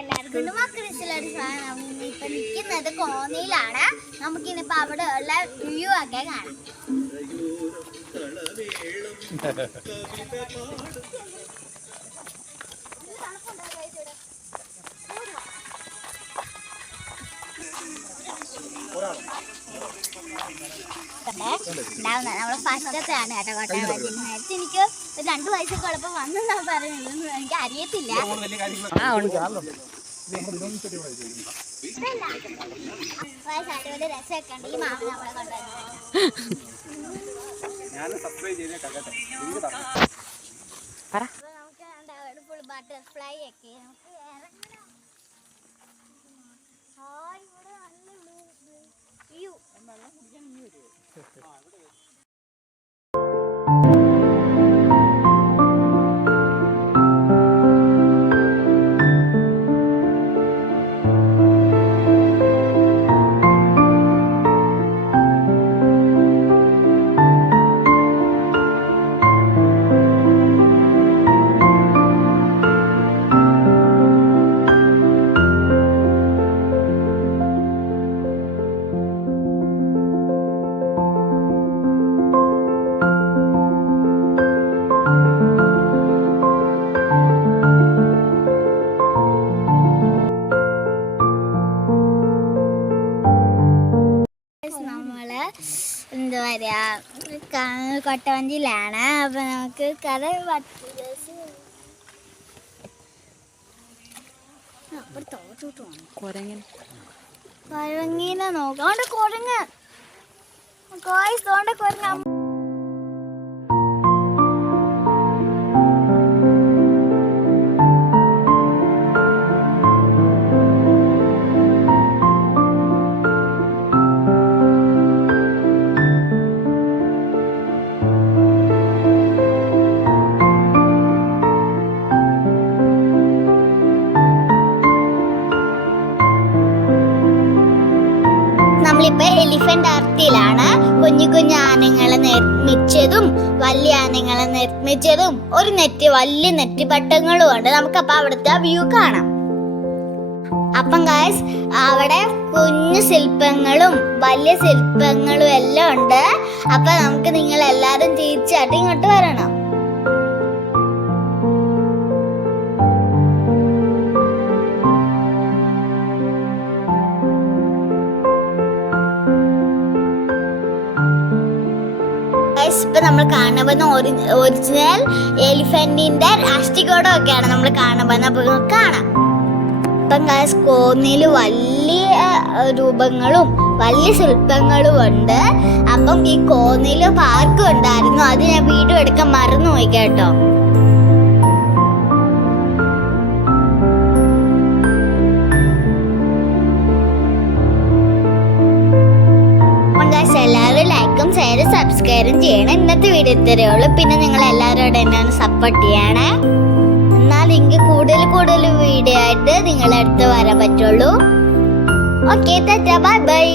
എല്ലാവർക്കും ഇപ്പൊ നിൽക്കുന്നത് കോന്നിയിലാണ്. നമുക്കിനിപ്പോ അവിടെ ഉള്ള വ്യൂ ഒക്കെ കാണാം. നമ്മളെ ഫസ്റ്റത്തെയാണ് കേട്ടോ കോട്ടയം വഴി. നേരത്തെ എനിക്ക് 2 വയസ്സൊക്കെ ഉള്ളപ്പോ വന്നെന്നാ പറയുന്നത്, എനിക്ക് അറിയത്തില്ല. അടിപൊളി രസമൊക്കെ ഉണ്ട്. ഈ മാമ നമ്മളെ കൊണ്ടുവരുന്നത് നമുക്ക് ഫുൾ ബട്ടർഫ്ലൈ ഒക്കെ നമുക്ക് വ്യൂ. എന്താ പറയാ, കൊട്ടവഞ്ചിയിലാണ്. അപ്പൊ നമുക്ക് കഥ കുരങ്ങിനെ നോക്കാം. കുരങ്ങ് കുരങ്ങ് നമ്മളിപ്പോ എലിഫന്റ് ആർട്ടിലാണ്. കുഞ്ഞു കുഞ്ഞു ആനകളെ നിർമ്മിച്ചതും വലിയ ആനകളെ നിർമ്മിച്ചതും ഒരു വലിയ നെറ്റിപ്പട്ടങ്ങളും ഉണ്ട്. നമുക്കപ്പോൾ അവിടുത്തെ വ്യൂ കാണാം. അപ്പം ഗായ്സ്, അവിടെ കുഞ്ഞു ശില്പങ്ങളും വലിയ ശില്പങ്ങളും എല്ലാം ഉണ്ട്. അപ്പൊ നമുക്ക് നിങ്ങൾ എല്ലാവരും തീർച്ചയായിട്ടും ഇങ്ങോട്ട് വരണം. ഇപ്പൊ നമ്മൾ കാണാൻ പോകുന്ന ഒറിജിനൽ എലിഫന്റിന്റെ അസ്ഥികൂടം ഒക്കെയാണ് നമ്മൾ കാണാൻ പോകുന്നത്. അപ്പൊ കാണാം. ഇപ്പം കോന്നിയില് വലിയ രൂപങ്ങളും വലിയ ശില്പങ്ങളും ഉണ്ട്. അപ്പം ഈ കോന്നിയില് പാർക്കും ഉണ്ടായിരുന്നു. അത് ഞാൻ വീഡിയോ എടുക്കാൻ മറന്നുപോയി കേട്ടോ. എല്ലാവരും ലൈക്കും ഷെയറും സബ്സ്ക്രൈബും ചെയ്യണം. ഇന്നത്തെ വീഡിയോ ഇത്രയേ ഉള്ളൂ. പിന്നെ നിങ്ങൾ എല്ലാവരോടും എന്നെ സപ്പോർട്ട് ചെയ്യണേ. എന്നാൽ എനിക്ക് കൂടുതൽ വീഡിയോ ആയിട്ട് നിങ്ങളുടെ അടുത്ത് വരാൻ പറ്റുള്ളൂ. Okay, bye bye.